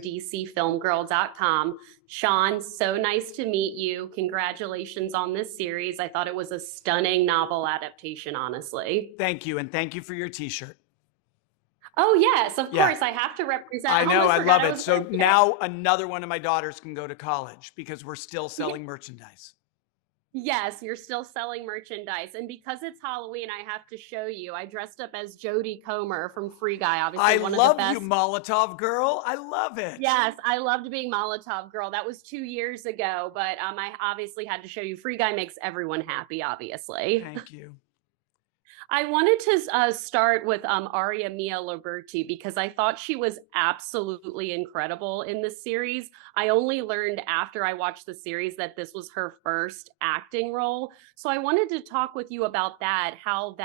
dcfilmgirl.com. Shawn, so nice to meet you. Congratulations on this series. I thought it was a stunning novel adaptation, honestly. Thank you, and thank you for your t-shirt. Oh, yes, of Yeah. course. I have to represent. I know, I love it. So Birthday. now another one of my daughters can go to college because we're still selling merchandise. Yes, you're still selling merchandise. And because it's Halloween, I have to show you. I dressed up as Jodie Comer from Free Guy, obviously I one of the love best. you, Molotov girl. I love it. Yes, I loved being Molotov girl. That was 2 years ago, but I obviously had to show you. Free Guy makes everyone happy, obviously. Thank you. I wanted to start with Aria Mia Liberti because I thought she was absolutely incredible in this series. I only learned after I watched the series that this was her first acting role. So I wanted to talk with you about that, how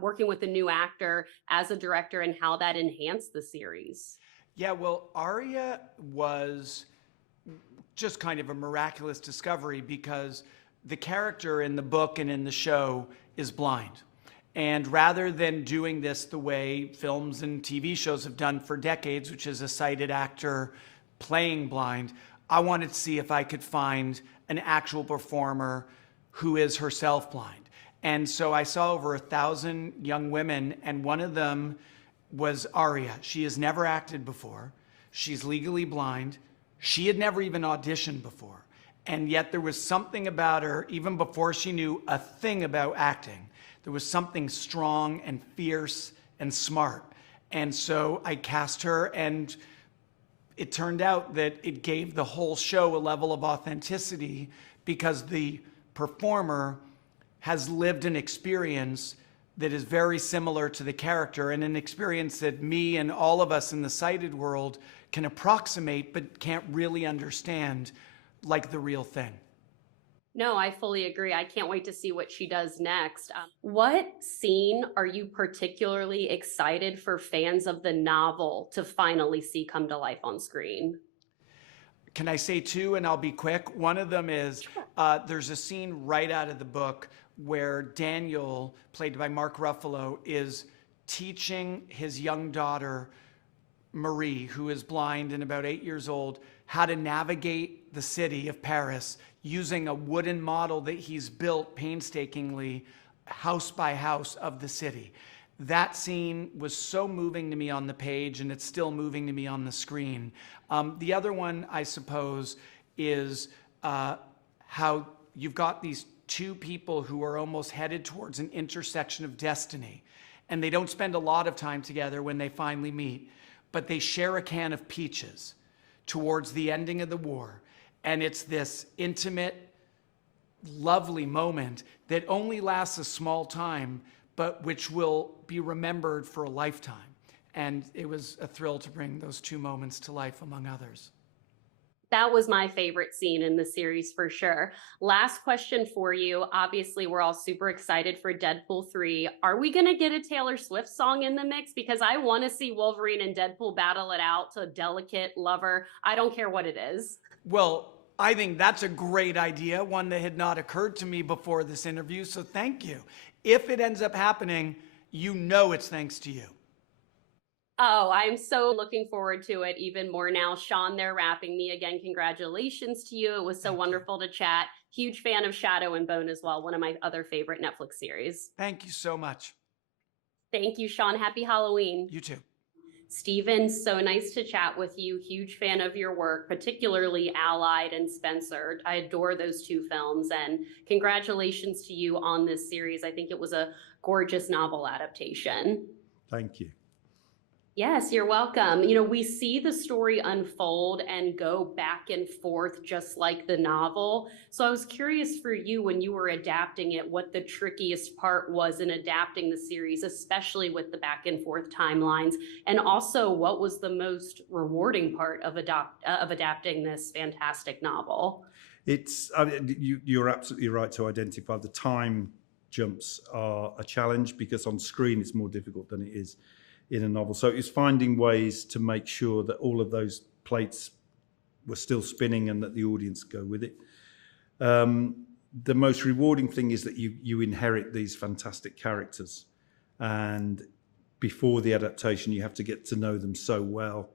working with a new actor as a director and how that enhanced the series. Yeah, well, Aria was just kind of a miraculous discovery because the character in the book and in the show is blind. And rather than doing this the way films and TV shows have done for decades, which is a sighted actor playing blind, I wanted to see if I could find an actual performer who is herself blind. And so I saw over 1,000 young women, and one of them was Aria. She has never acted before. She's legally blind. She had never even auditioned before. And yet there was something about her, even before she knew a thing about acting, there was something strong and fierce and smart. And so I cast her, and it turned out that it gave the whole show a level of authenticity because the performer has lived an experience that is very similar to the character, and an experience that me and all of us in the sighted world can approximate but can't really understand like the real thing. No, I fully agree. I can't wait to see what she does next. What scene are you particularly excited for fans of the novel to finally see come to life on screen? Can I say two, and I'll be quick? One of them is there's a scene right out of the book where Daniel, played by Mark Ruffalo, is teaching his young daughter, Marie, who is blind and about 8 years old, how to navigate the city of Paris using a wooden model that he's built painstakingly, house by house, of the city. That scene was so moving to me on the page, and it's still moving to me on the screen. The other one, I suppose, is how you've got these two people who are almost headed towards an intersection of destiny, and they don't spend a lot of time together when they finally meet, but they share a can of peaches towards the ending of the war. And it's this intimate, lovely moment that only lasts a small time, but which will be remembered for a lifetime. And it was a thrill to bring those two moments to life, among others. That was my favorite scene in the series for sure. Last question for you. Obviously, we're all super excited for Deadpool 3. Are we going to get a Taylor Swift song in the mix? Because I want to see Wolverine and Deadpool battle it out to Delicate Lover. I don't care what it is. Well, I think that's a great idea, one that had not occurred to me before this interview, so thank you. If it ends up happening, you know it's thanks to you. Oh, I'm so looking forward to it even more now. Shawn, they're wrapping me again. Congratulations to you. It was so wonderful to chat. Huge fan of Shadow and Bone as well, one of my other favorite Netflix series. Thank you so much. Thank you, Shawn. Happy Halloween. You too. Steven, so nice to chat with you. Huge fan of your work, particularly Allied and Spencer. I adore those two films, and congratulations to you on this series. I think it was a gorgeous novel adaptation. Thank you. Yes, you're welcome. You know, we see the story unfold and go back and forth just like the novel. So I was curious for you, when you were adapting it, what the trickiest part was in adapting the series, especially with the back and forth timelines, and also what was the most rewarding part of adapting this fantastic novel? You're absolutely right to identify the time jumps are a challenge, because on screen it's more difficult than it is in a novel. So it's finding ways to make sure that all of those plates were still spinning and that the audience go with it. The most rewarding thing is that you inherit these fantastic characters, and before the adaptation you have to get to know them so well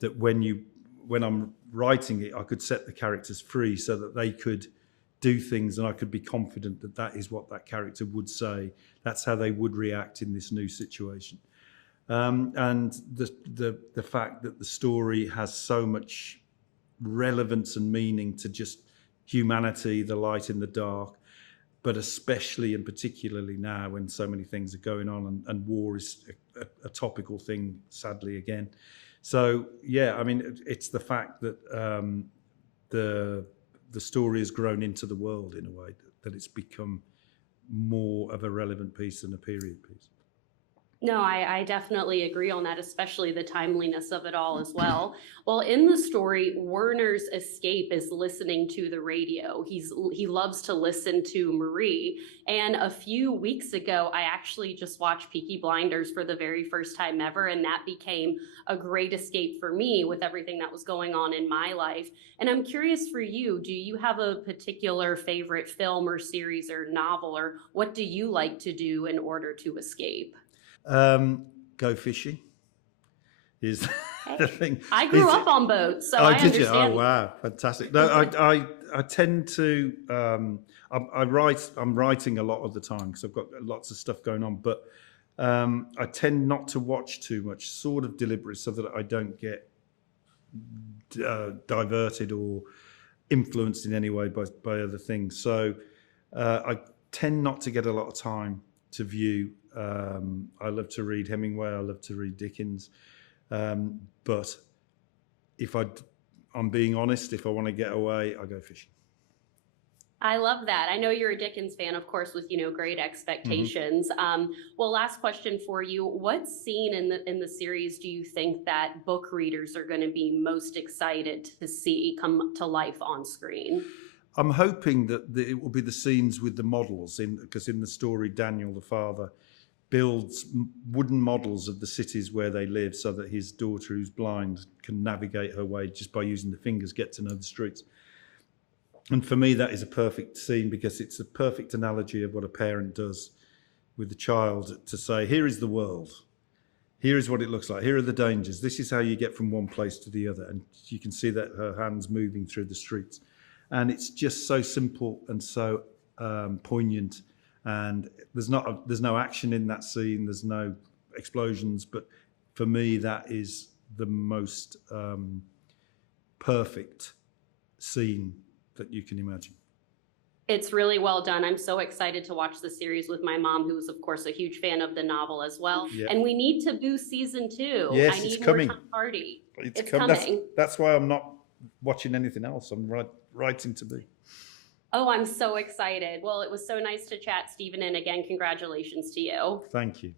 that when I'm writing it, I could set the characters free so that they could do things, and I could be confident that that is what that character would say. That's how they would react in this new situation. And the fact that the story has so much relevance and meaning to just humanity, the light in the dark, but especially and particularly now when so many things are going on, and war is a topical thing, sadly, again. So yeah, I mean, it's the fact that the story has grown into the world in a way that it's become more of a relevant piece than a period piece. No, I definitely agree on that, especially the timeliness of it all as well. Well, in the story, Werner's escape is listening to the radio. He loves to listen to Marie. And a few weeks ago, I actually just watched Peaky Blinders for the very first time ever, and that became a great escape for me with everything that was going on in my life. And I'm curious for you, do you have a particular favorite film or series or novel, or what do you like to do in order to escape? Go fishing is the thing. I grew up on boats, so Oh, I did you? understand. Oh, wow, fantastic. No, I tend to I'm writing a lot of the time because I've got lots of stuff going on, but I tend not to watch too much, sort of deliberate, so that I don't get diverted or influenced in any way by other things. So I tend not to get a lot of time to view. I love to read Hemingway. I love to read Dickens. But if I'm being honest, if I want to get away, I go fishing. I love that. I know you're a Dickens fan, of course, with Great Expectations. Well, last question for you: what scene in the series do you think that book readers are going to be most excited to see come to life on screen? I'm hoping that it will be the scenes with the models, because in the story, Daniel, the father, builds wooden models of the cities where they live so that his daughter, who's blind, can navigate her way just by using the fingers, get to know the streets. And for me, that is a perfect scene because it's a perfect analogy of what a parent does with the child, to say, here is the world. Here is what it looks like. Here are the dangers. This is how you get from one place to the other. And you can see that her hands moving through the streets. And it's just so simple and so poignant. And there's no action in that scene. There's no explosions. But for me, that is the most perfect scene that you can imagine. It's really well done. I'm so excited to watch the series with my mom, who's of course a huge fan of the novel as well. Yeah. And we need to do season 2. Yes, I need it's coming. more time party. It's coming. coming. That's why I'm not watching anything else. I'm writing to be. Oh, I'm so excited. Well, it was so nice to chat, Stephen, and again, congratulations to you. Thank you.